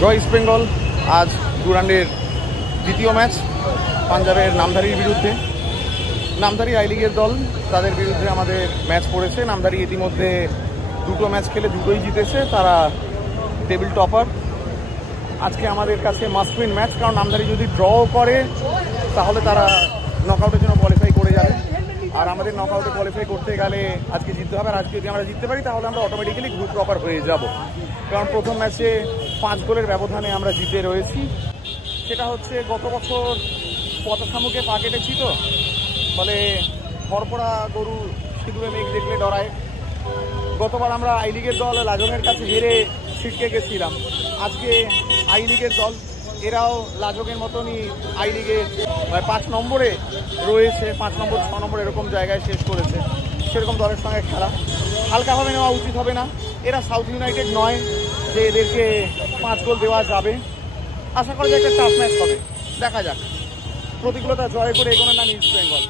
জয় east Bengal. আজ ডুরান্ডের দ্বিতীয় match পাঞ্জাবের নামধারীর বিরুদ্ধে। নামধারী আই লিগের দল, তাদের বিরুদ্ধে আমাদের ম্যাচ পড়েছে। নামধারী ইতিমধ্যে দুটো ম্যাচ খেলে দুটোই জিতেছে, তারা টেবিল টপার। আজকে আমাদের কাছে মাস্ট উইন ম্যাচ, কারণ নামধারী যদি ড্রও করে তাহলে তারা নকআউটের জন্য কোয়ালিফাই করে যাবে, আর আমাদের নকআউটে কোয়ালিফাই করতে গেলে আজকে জিততে হবে। আর আজকে যদি আমরা জিততে পারি তাহলে আমরা অটোমেটিক্যালি গ্রুপ টপার হয়ে যাব, কারণ প্রথম ম্যাচে 5 গোলের ব্যবধানে আমরা জিতে রয়েছি। সেটা হচ্ছে গত বছর পতাসামুখে পা কেটেছি, তো ফলে হরপড়া গরু সিঁদুরে মেঘ দেখলে ডরায়। গতবার আমরা আই লিগের দল লাজংয়ের কাছে হেরে ছিটকে গেছিলাম। আজকে আই লিগের দল, এরাও লাজংয়ের মতনই আই লিগে 5 নম্বরে রয়েছে, 5 নম্বর 6 নম্বর এরকম জায়গায় শেষ করেছে। সেরকম দলের সঙ্গে খেলা হালকাভাবে নেওয়া উচিত হবে না। এরা সাউথ ইউনাইটেড নয় যে এদেরকে 5 গোল দেওয়া যাবে। আশা করা যায় একটা টাফ ম্যাচ হবে, দেখা যাক। প্রতিকূলতা জয় করে এগোনোর নাম ইস্ট বেঙ্গল।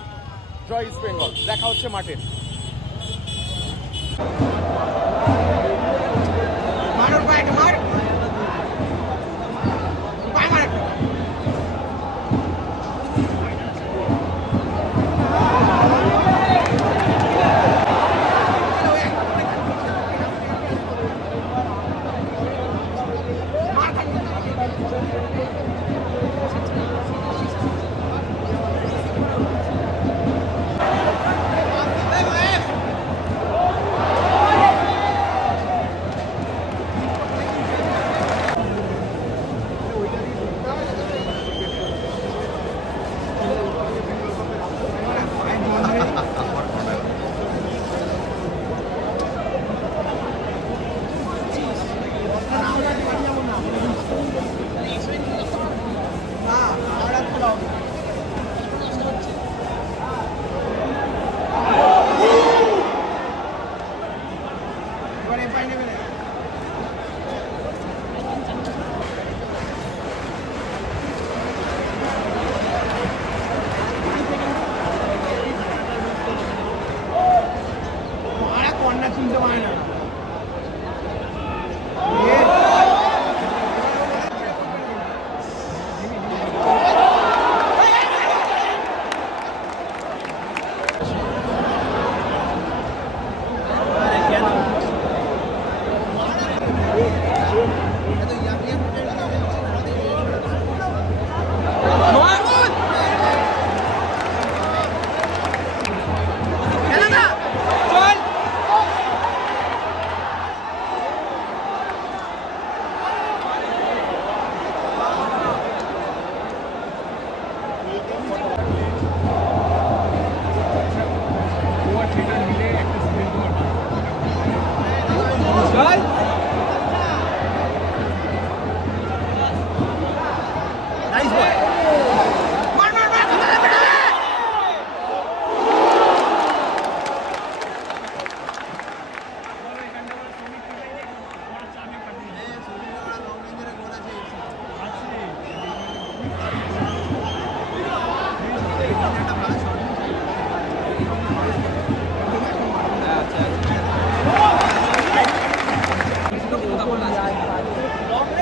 জয় ইস্ট বেঙ্গল। দেখা হচ্ছে মাঠে।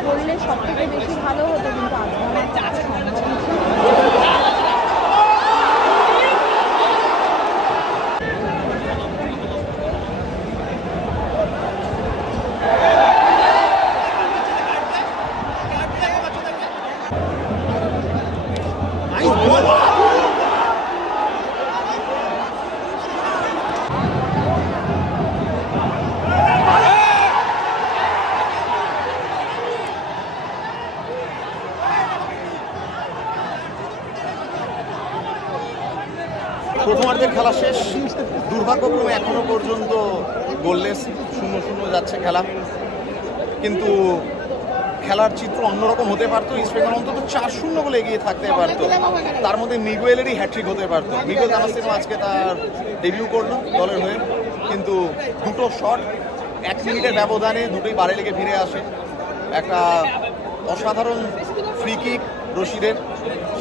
করলে সব থেকে বেশি ভালো হতো, কিন্তু প্রথমার্ধের খেলা শেষ। দুর্ভাগ্যক্রমে এখনো পর্যন্ত গোললেস, 0-0 যাচ্ছে খেলা। কিন্তু খেলার চিত্র অন্যরকম হতে পারতো। ইস্ট বেঙ্গল অন্তত 4-0 বলে এগিয়ে থাকতে পারতো। তার মধ্যে মিগুয়েলেরই হ্যাট্রিক হতে পারতো। মিগুয়েল দামাসিনো আজকে তার ডেবিউ করলো দলের হয়ে, কিন্তু দুটো শট 1 মিনিটের ব্যবধানে দুটোই বারে লেগে ফিরে আসে। একটা অসাধারণ ফ্রি কিক রশিদের,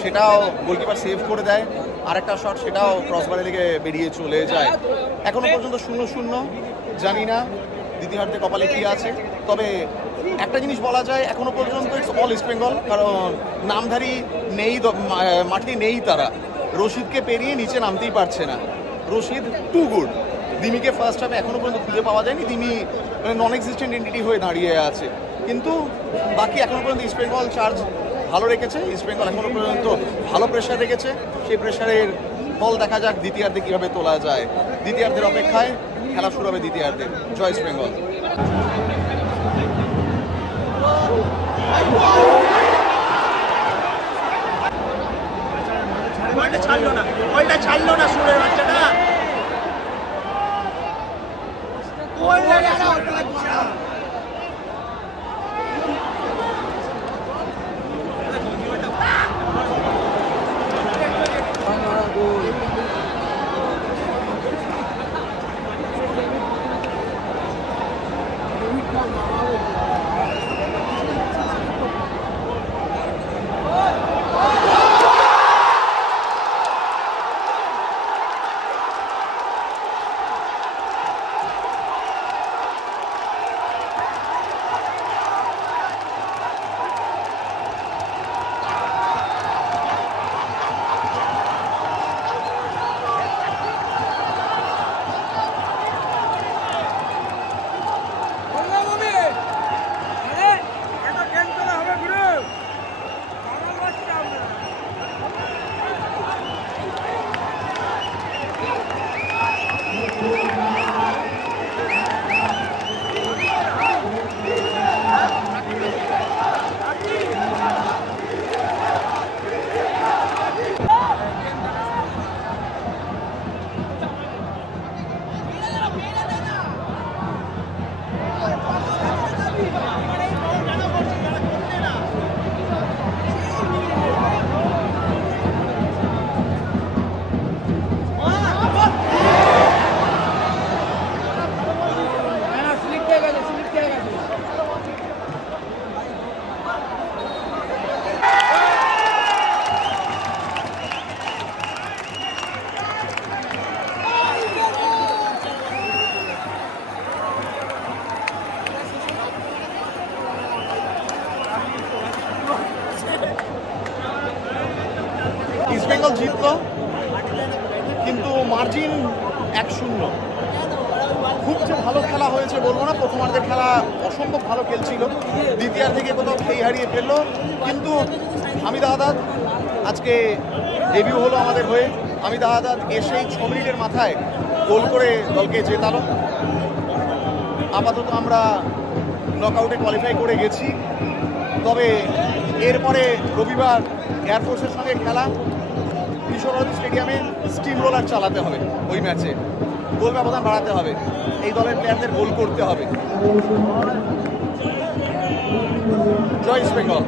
সেটাও গোলকিপার সেভ করে দেয়। আরেকটা শট, সেটাও ক্রসবারের দিকে বেরিয়ে চলে যায়। এখনো পর্যন্ত 0-0। জানি না দ্বিতীয়ার্ধে কপালে কি আছে। তবে একটা জিনিস বলা যায়, এখনো পর্যন্ত ইটস অল ইস্ট বেঙ্গল, কারণ নামধারী নেই, মাঠে নেই তারা। রশিদকে পেরিয়ে নিচে নামতেই পারছে না। Rashid too good. দিমিকে ফার্স্ট হাফে এখনো পর্যন্ত খুঁজে পাওয়া যায়নি, দিমি নন এক্সিস্টেন্ট এন্টিটি হয়ে দাঁড়িয়ে আছে। কিন্তু বাকি এখনো পর্যন্ত ইস্ট বেঙ্গল চার্জ ভালো রেখেছে। ইস্ট বেঙ্গল এখনো পর্যন্ত ভালো প্রেশার রেখেছে। সেই প্রেশারের ফল দেখা যাক দ্বিতীয়ার্ধে কীভাবে তোলা যায়। দ্বিতীয়ার্ধের অপেক্ষায় খেলা শুরু হবে দ্বিতীয়ার্ধে। জয় ইস্ট বেঙ্গল। ছাড়লো না সুরের বাচ্চাটা। ইস্ট বেঙ্গল জিতল, কিন্তু মার্জিন 1-0। খুব যে ভালো খেলা হয়েছে বলবো না, প্রথমার্ধের খেলা অসম্ভব ভালো খেলছিল, দ্বিতীয়ার্ধে থেকে কোথাও খেই হারিয়ে ফেললো। কিন্তু হামিদ আহাদ আজকে ডেবিউ হলো আমাদের হয়ে। হামিদ আহাদ এসেই 6 মিনিটের মাথায় গোল করে দলকে জেতালো। আপাতত আমরা নকআউটে কোয়ালিফাই করে গেছি। তবে এরপরে রবিবার এয়ারফোর্সের সঙ্গে খেলা, কিশোরগঞ্জ স্টেডিয়ামে স্টিম রোলার চালাতে হবে। ওই ম্যাচে গোল ব্যবধান বাড়াতে হবে, এই দলের প্লেয়ারদের গোল করতে হবে। জয় ইস্ট বেঙ্গল।